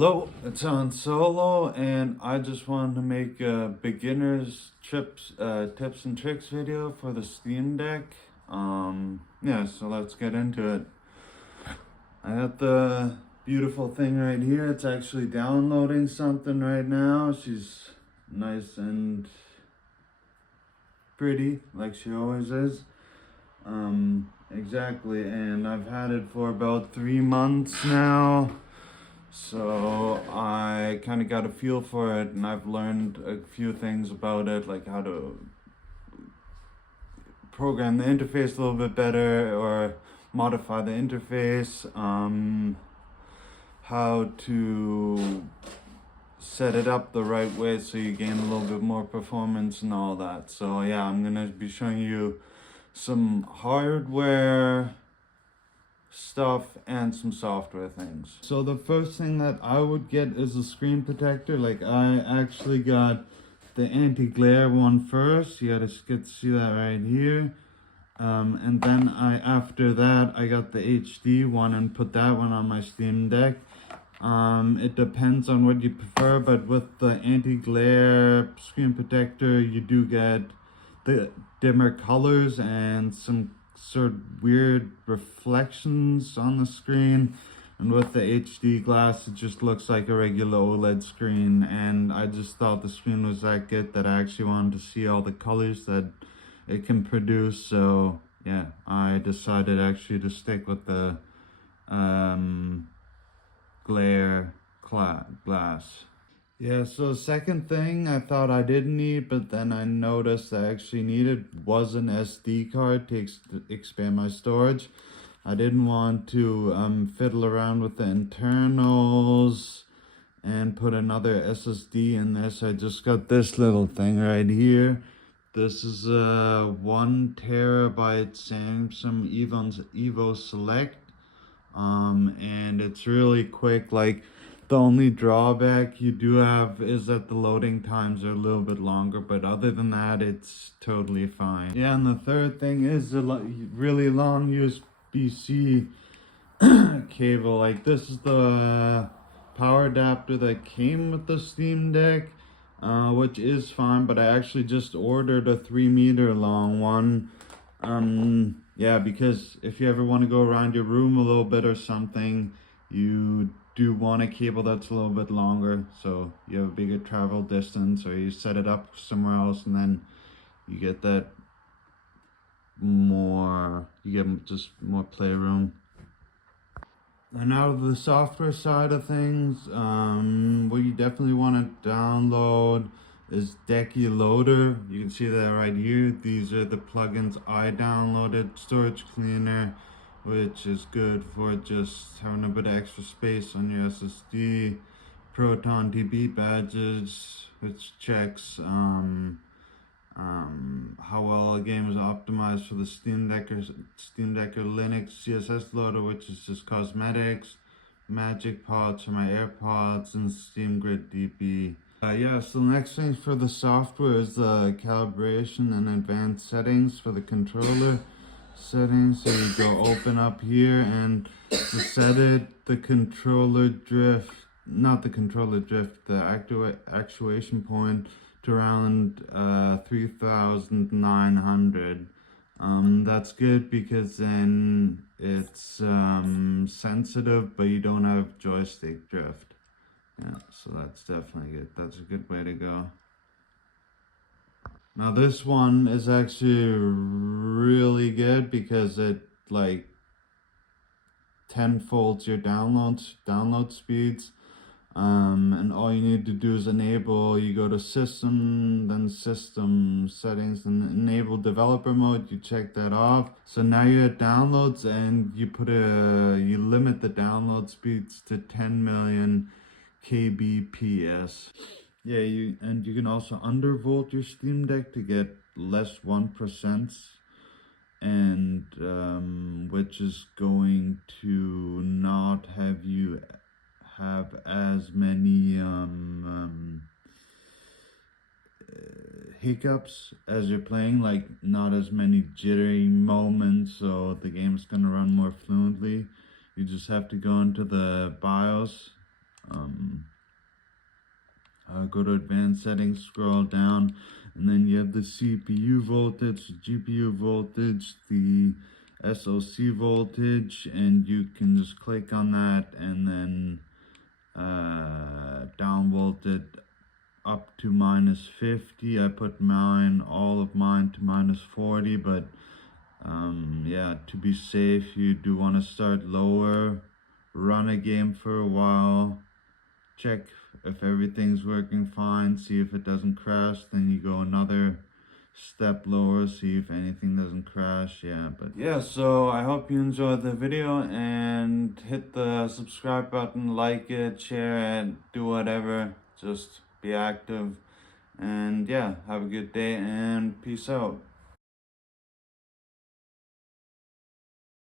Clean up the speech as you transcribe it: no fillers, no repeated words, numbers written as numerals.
Hello, it's on Solo, and I just wanted to make a beginner's tips and tricks video for the Steam Deck. Yeah, so let's get into it. I got the beautiful thing right here. It's actually downloading something right now. She's nice and pretty, like she always is. Exactly, and I've had it for about 3 months now. So I kind of got a feel for it, and I've learned a few things about it, like how to program the interface a little bit better or modify the interface, how to set it up the right way so you gain a little bit more performance and all that. So yeah, I'm gonna be showing you some hardware stuff and some software things. So the first thing that I would get is a screen protector. Like, I actually got the anti-glare one first. You gotta get to see that right here. And then after that I got the HD one and put that one on my Steam Deck. It depends on what you prefer, but with the anti-glare screen protector you do get the dimmer colors and some sort of weird reflections on the screen, and with the HD glass it just looks like a regular OLED screen, and I just thought the screen was that good that I actually wanted to see all the colors that it can produce. So yeah, I decided actually to stick with the glare glass. Yeah, so the second thing I thought I didn't need, but then I noticed I actually needed, was an SD card to expand my storage. I didn't want to fiddle around with the internals and put another SSD in there, so I just got this little thing right here. This is a 1 terabyte Samsung Evo Select, and it's really quick. Like, the only drawback you do have is that the loading times are a little bit longer, but other than that, it's totally fine. Yeah, and the third thing is a really long USB-C cable. Like, this is the power adapter that came with the Steam Deck, which is fine, but I actually just ordered a 3-meter long one. Yeah, because if you ever want to go around your room a little bit or something, you do want a cable that's a little bit longer, so you have a bigger travel distance, or you set it up somewhere else and then you get that just more playroom. And out of the software side of things, what you definitely want to download is Decky Loader. You can see that right here. These are the plugins I downloaded. Storage Cleaner, which is good for just having a bit of extra space on your SSD. Proton DB badges, which checks how well a game is optimized for the Steam Deck or Linux. CSS Loader, which is just cosmetics. Magic Pods for my AirPods, and Steam Grid DB. Yeah, so the next thing for the software is the calibration and advanced settings for the controller settings. So you go open up here, and to set it, the controller drift, not the controller drift, the actuation point to around 3,900. That's good because then it's sensitive, but you don't have joystick drift. Yeah, so that's definitely good. That's a good way to go. Now this one is actually really good because it like 10-folds your download speeds. And all you need to do is enable, you go to system, then system settings, and enable developer mode. You check that off. So now you're at downloads, and you limit the download speeds to 10 million kbps. Yeah, you can also undervolt your Steam Deck to get less 1%, and which is going to not have you have as many hiccups as you're playing, like not as many jittery moments, so the game's gonna run more fluently. You just have to go into the BIOS, Go to advanced settings, scroll down, and then you have the CPU voltage, GPU voltage, the SoC voltage, and you can just click on that and then downvolt it up to -50. I put all of mine to -40, but yeah, to be safe, you do want to start lower, run a game for a while, check if everything's working fine, see if it doesn't crash, then you go another step lower, see if anything doesn't crash. Yeah, but yeah, so I hope you enjoyed the video, and hit the subscribe button, like it, share it, do whatever, just be active, and yeah, have a good day and peace out.